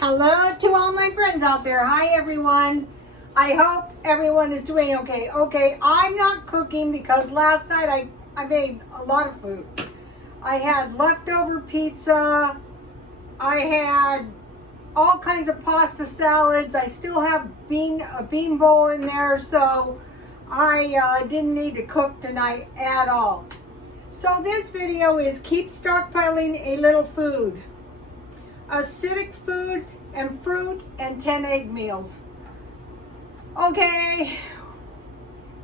Hello to all my friends out there. Hi everyone. I hope everyone is doing okay. Okay, I'm not cooking because last night I made a lot of food. I had leftover pizza. I had all kinds of pasta salads. I still have a bean bowl in there, so I didn't need to cook tonight at all. So this video is keep stockpiling a little food. Acidic foods and fruit and 10 egg meals. Okay,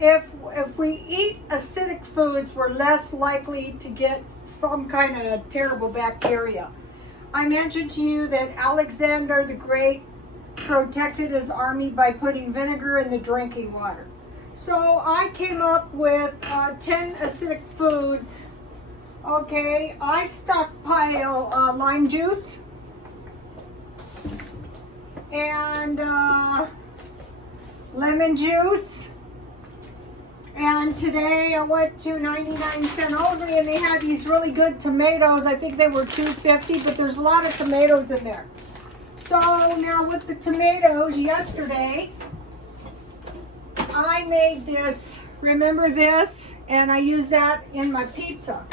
if we eat acidic foods, we're less likely to get some kind of terrible bacteria. I mentioned to you that Alexander the Great protected his army by putting vinegar in the drinking water. So I came up with 10 acidic foods. Okay, I stockpile lime juice and lemon juice. And today I went to 99-cent Only and they had these really good tomatoes. I think they were $2.50, but there's a lot of tomatoes in there. So now with the tomatoes, yesterday I made this, remember this? And I used that in my pizza.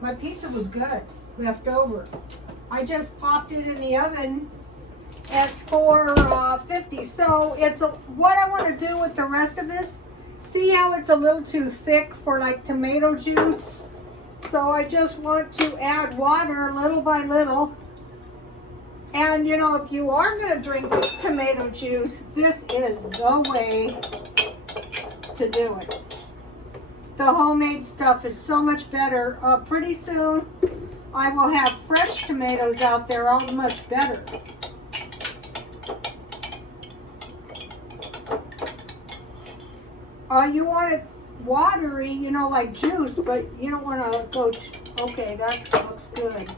My pizza was good, left over. I just popped it in the oven at 450. So it's what I want to do with the rest of this. See how it's a little too thick for like tomato juice? So I just want to add water little by little. And you know, if you are going to drink tomato juice, this is the way to do it. The homemade stuff is so much better. Pretty soon I will have fresh tomatoes out there, all much better. You want it watery, you know, like juice, but you don't want to go, okay, that looks good.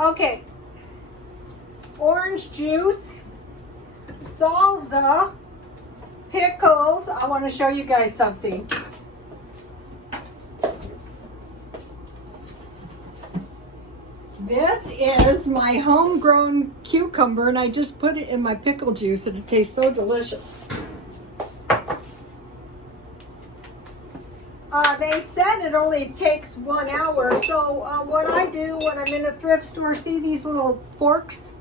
Okay, orange juice, salsa, pickles. I want to show you guys something. This is my homegrown cucumber and I just put it in my pickle juice and it tastes so delicious. They said it only takes 1 hour. So what I do when I'm in the thrift store, see these little forks?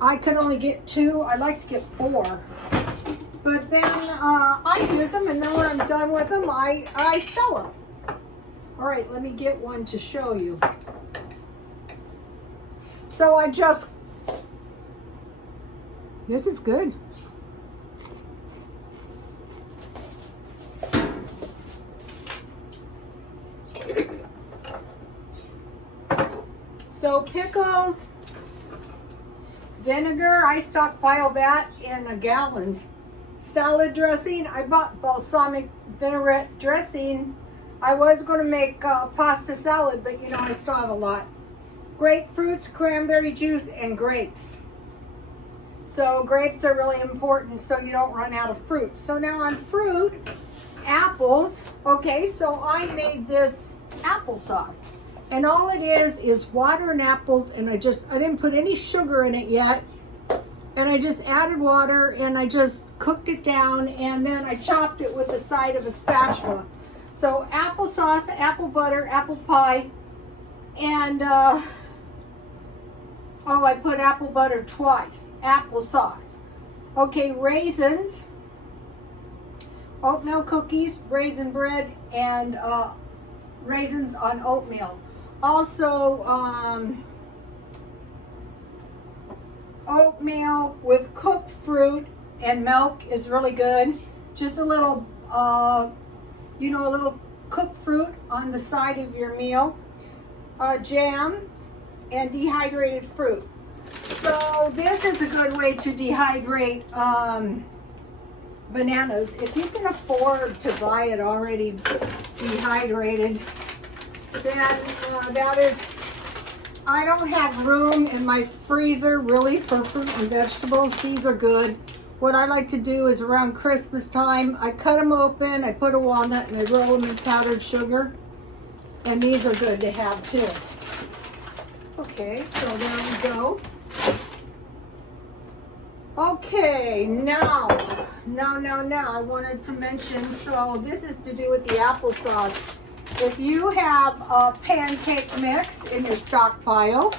I could only get 2. I like to get 4. But then I use them, and then when I'm done with them, I sell them. All right, let me get one to show you. So I just, this is good. So pickles, vinegar, I stockpile that in gallons. Salad dressing, I bought balsamic vinaigrette dressing. I was going to make pasta salad, but you know, I still have a lot. Grapefruits, cranberry juice, and grapes. So grapes are really important so you don't run out of fruit. So now on fruit, apples. Okay, so I made this applesauce. And all it is water and apples, and I didn't put any sugar in it yet. And I just added water and I just cooked it down and then I chopped it with the side of a spatula. So applesauce, apple butter, apple pie, and oh, I put apple butter twice, applesauce. Okay, raisins, oatmeal cookies, raisin bread, and raisins on oatmeal. Also, oatmeal with cooked fruit and milk is really good. Just a little, you know, a little cooked fruit on the side of your meal. Jam and dehydrated fruit. So this is a good way to dehydrate bananas. If you can afford to buy it already dehydrated, then that is I don't have room in my freezer really for fruit and vegetables. These are good. What I like to do is around Christmas time, I cut them open, I put a walnut, and I roll them in powdered sugar. And these are good to have too. Okay, so there we go. Okay, now, I wanted to mention, so this is to do with the applesauce. If you have a pancake mix in your stockpile,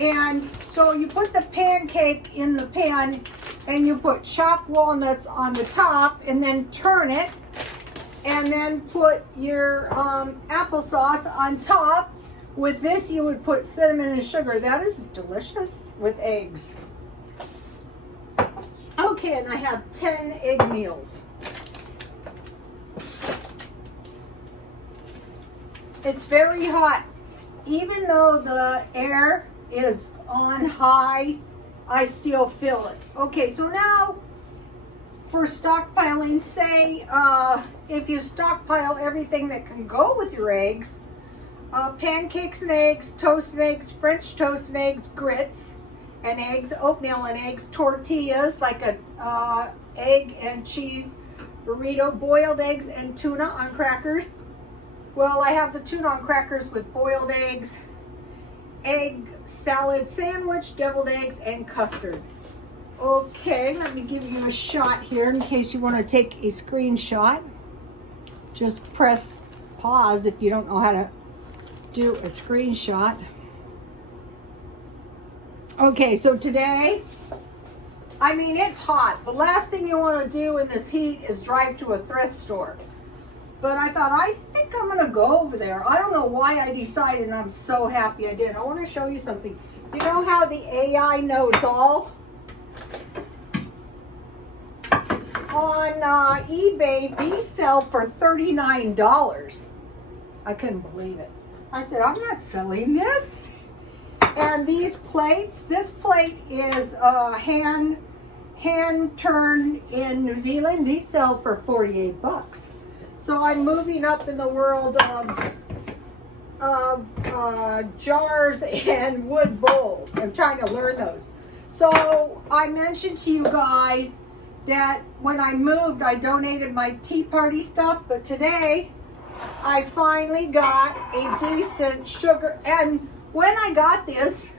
and so you put the pancake in the pan, and you put chopped walnuts on the top, and then turn it, and then put your applesauce on top. With this, you would put cinnamon and sugar. That is delicious with eggs. Okay, and I have 10 egg meals. It's very hot. Even though the air is on high, I still feel it. Okay, so now for stockpiling, say if you stockpile everything that can go with your eggs, pancakes and eggs, toasted eggs, French toast and eggs, grits and eggs, oatmeal and eggs, tortillas like a egg and cheese burrito, boiled eggs and tuna on crackers. Well, I have the tuna on crackers with boiled eggs, egg salad sandwich, deviled eggs, and custard. Okay, let me give you a shot here in case you want to take a screenshot. Just press pause if you don't know how to do a screenshot. Okay, so today, I mean, it's hot. The last thing you want to do in this heat is drive to a thrift store. But I thought, I think I'm going to go over there. I don't know why I decided, and I'm so happy I did. I want to show you something. You know how the AI knows all? On eBay, these sell for $39. I couldn't believe it. I said, I'm not selling this. And these plates, this plate is hand turned in New Zealand. These sell for 48 bucks. So I'm moving up in the world of jars and wood bowls. I'm trying to learn those. So I mentioned to you guys that when I moved, I donated my tea party stuff, but today I finally got a decent sugar. And when I got this,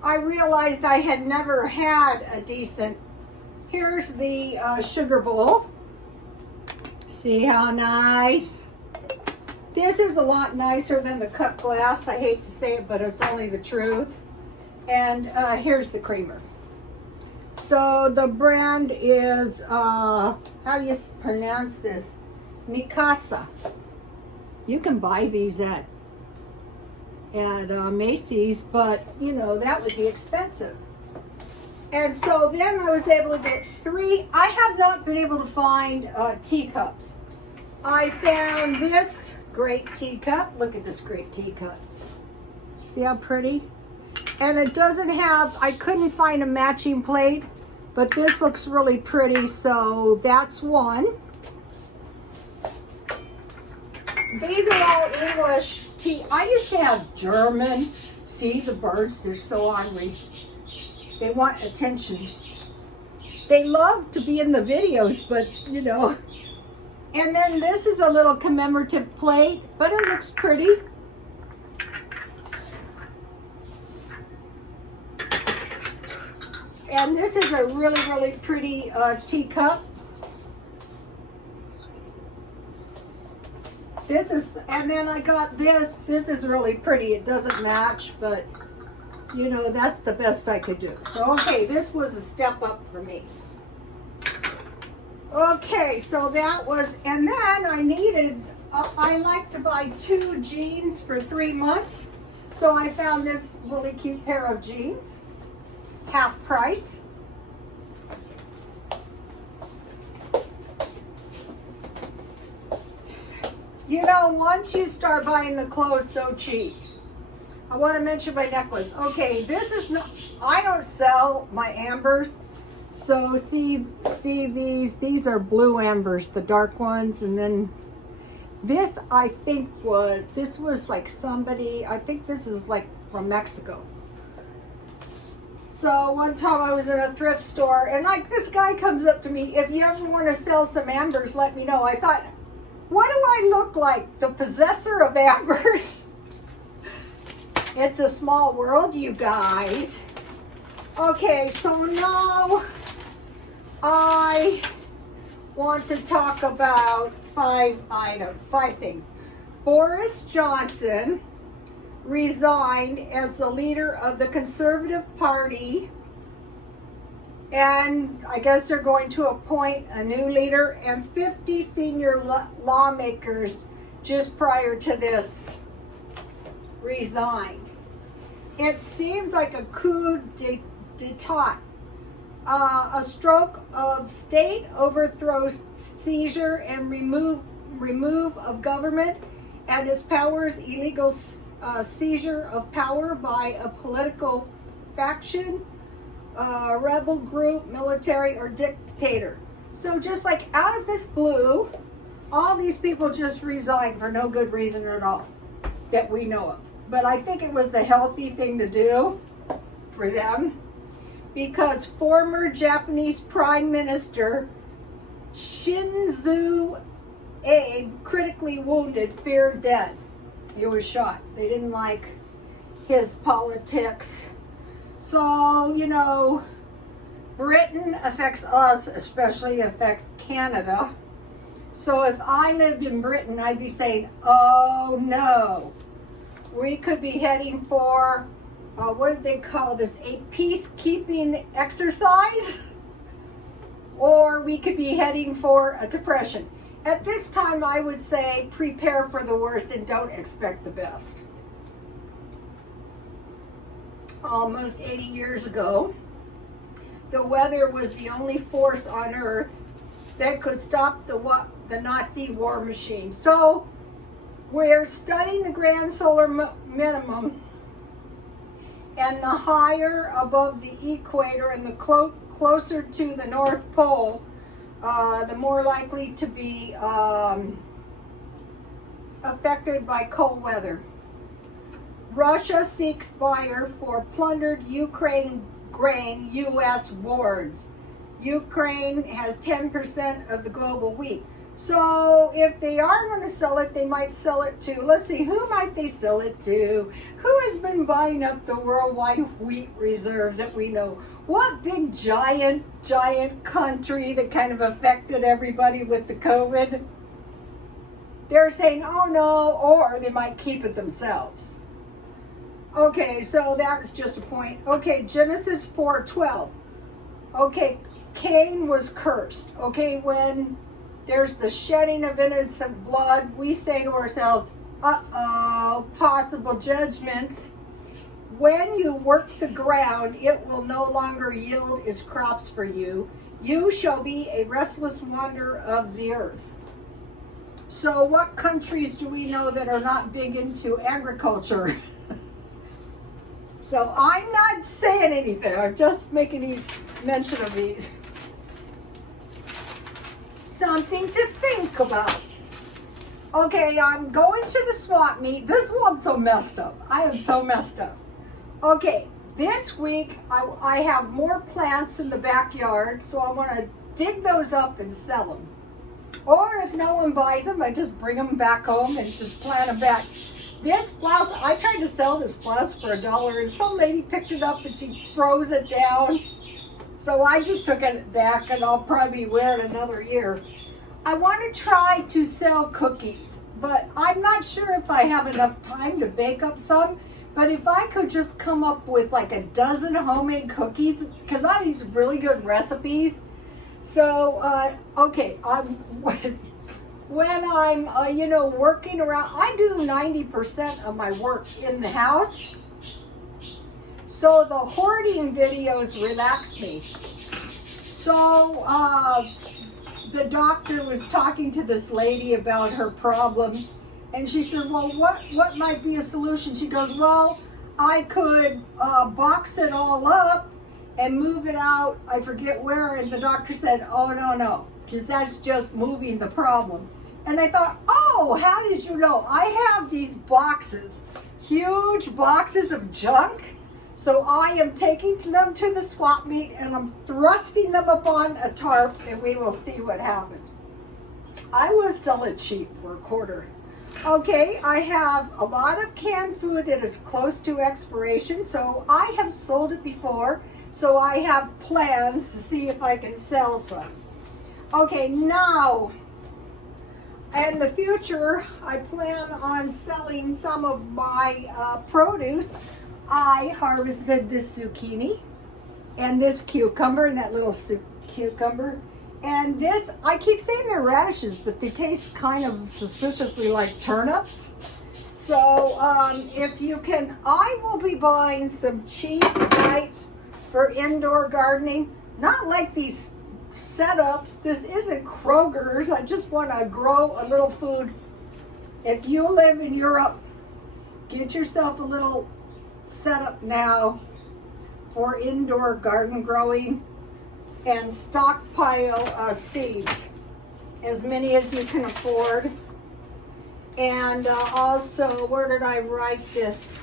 I realized I had never had a decent. Here's the sugar bowl. See how nice? This is a lot nicer than the cut glass. I hate to say it, but it's only the truth. And here's the creamer. So the brand is, how do you pronounce this? Mikasa. You can buy these at Macy's, but you know, that would be expensive. And so then I was able to get 3. I have not been able to find teacups. I found this great teacup. Look at this great teacup. See how pretty? And it doesn't have, I couldn't find a matching plate, but this looks really pretty, so that's one. These are all English tea. I used to have German. See the birds, they're so hungry. They want attention. They love to be in the videos, but you know. And then this is a little commemorative plate, but it looks pretty. And this is a really, really pretty teacup. This is, and then I got this. This is really pretty. It doesn't match, but you know, that's the best I could do. So, okay, this was a step up for me. Okay, so that was, and then I needed, I like to buy 2 jeans for 3 months. So I found this really cute pair of jeans, half price. You know, once you start buying the clothes so cheap. I want to mention my necklace. Okay, this is not, I don't sell my ambers. So see these are blue ambers, the dark ones. And then this, I think this was like somebody, I think this is like from Mexico. So one time I was in a thrift store and like this guy comes up to me, if you ever want to sell some ambers, let me know. I thought, what do I look like? The possessor of ambers? It's a small world, you guys. Okay, so now I want to talk about five things. Boris Johnson resigned as the leader of the Conservative Party, and I guess they're going to appoint a new leader, and 50 senior lawmakers just prior to this resigned. It seems like a coup d'etat, a stroke of state, overthrow, seizure, and remove of government and its powers, illegal seizure of power by a political faction, rebel group, military, or dictator. So just like out of this blue, all these people just resigned for no good reason at all that we know of. But I think it was the healthy thing to do for them, because former Japanese Prime Minister Shinzo Abe, critically wounded, feared death. He was shot. They didn't like his politics. So, you know, Britain affects us, especially affects Canada. So if I lived in Britain, I'd be saying, oh no, we could be heading for, what do they call this, a peacekeeping exercise? Or we could be heading for a depression. At this time, I would say prepare for the worst and don't expect the best. Almost 80 years ago, the weather was the only force on Earth that could stop the Nazi war machine. So we're studying the grand solar minimum, and the higher above the equator and the closer to the North Pole, the more likely to be affected by cold weather. Russia seeks buyer for plundered Ukraine grain, U.S. warns. Ukraine has 10% of the global wheat. So if they are going to sell it, they might sell it to, let's see, who might they sell it to? Who has been buying up the worldwide wheat reserves that we know? What big giant country that kind of affected everybody with the COVID? They're saying, oh no, or they might keep it themselves. Okay, so that's just a point. Okay, Genesis 4:12. Okay, Cain was cursed. Okay, when there's the shedding of innocent blood, we say to ourselves, uh-oh, possible judgments. When you work the ground, it will no longer yield its crops for you. You shall be a restless wonder of the earth. So what countries do we know that are not big into agriculture? So I'm not saying anything. I'm just making these mention of these. Something to think about. Okay, I'm going to the swap meet. This one's so messed up. I am so messed up. Okay, this week I have more plants in the backyard, so I want to dig those up and sell them. Or if no one buys them, I just bring them back home and just plant them back. This blouse, I tried to sell this blouse for $1, and some lady picked it up and she throws it down. So I just took it back, and I'll probably wear it another year. I want to try to sell cookies, but I'm not sure if I have enough time to bake up some. But if I could just come up with like a dozen homemade cookies, because I have these really good recipes. So, okay, when I'm, you know, working around, I do 90% of my work in the house. So the hoarding videos relax me. So the doctor was talking to this lady about her problem, and she said, well, what might be a solution? She goes, well, I could box it all up and move it out, I forget where, and the doctor said, oh, no, because that's just moving the problem. And I thought, oh, how did you know? I have these boxes huge boxes of junk. So I am taking them to the swap meet and I'm thrusting them upon a tarp and we will see what happens. I will sell it cheap for $1. Okay, I have a lot of canned food that is close to expiration, so I have sold it before, so I have plans to see if I can sell some. Okay, now, in the future, I plan on selling some of my produce. I harvested this zucchini and this cucumber and that little cucumber. And this, I keep saying they're radishes, but they taste kind of suspiciously like turnips. So if you can, I will be buying some cheap lights for indoor gardening. Not like these setups. This isn't Kroger's. I just want to grow a little food. If you live in Europe, get yourself a little setup now for indoor garden growing. And stockpile seeds, as many as you can afford. And also, where did I write this?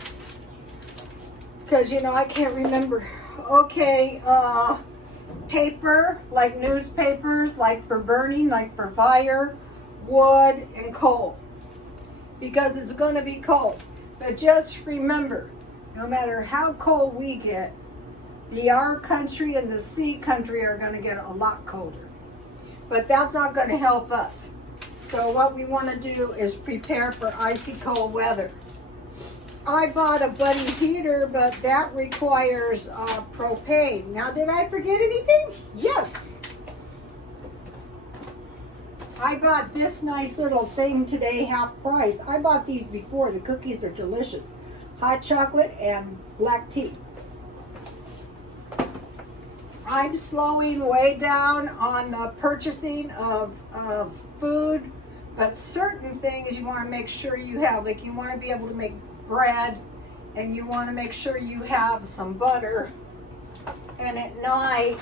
Because, you know, I can't remember. Okay, paper, like newspapers, like for burning, like for fire, wood, and coal. Because it's going to be cold. But just remember, no matter how cold we get, the R country and the C country are going to get a lot colder. But that's not going to help us. So what we want to do is prepare for icy cold weather. I bought a buddy heater, but that requires propane. Now, did I forget anything? Yes. I bought this nice little thing today, half price. I bought these before. The cookies are delicious. Hot chocolate and black tea. I'm slowing way down on the purchasing of food, but certain things you want to make sure you have, like you want to be able to make bread, and you want to make sure you have some butter. And at night,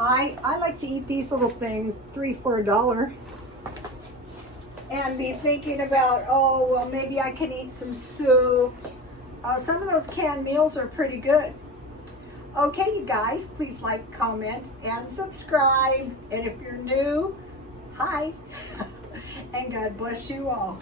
I like to eat these little things, 3 for $1, and be thinking about, oh, well, maybe I can eat some soup. Some of those canned meals are pretty good. Okay, you guys, please like, comment, and subscribe. And if you're new, hi. And God bless you all.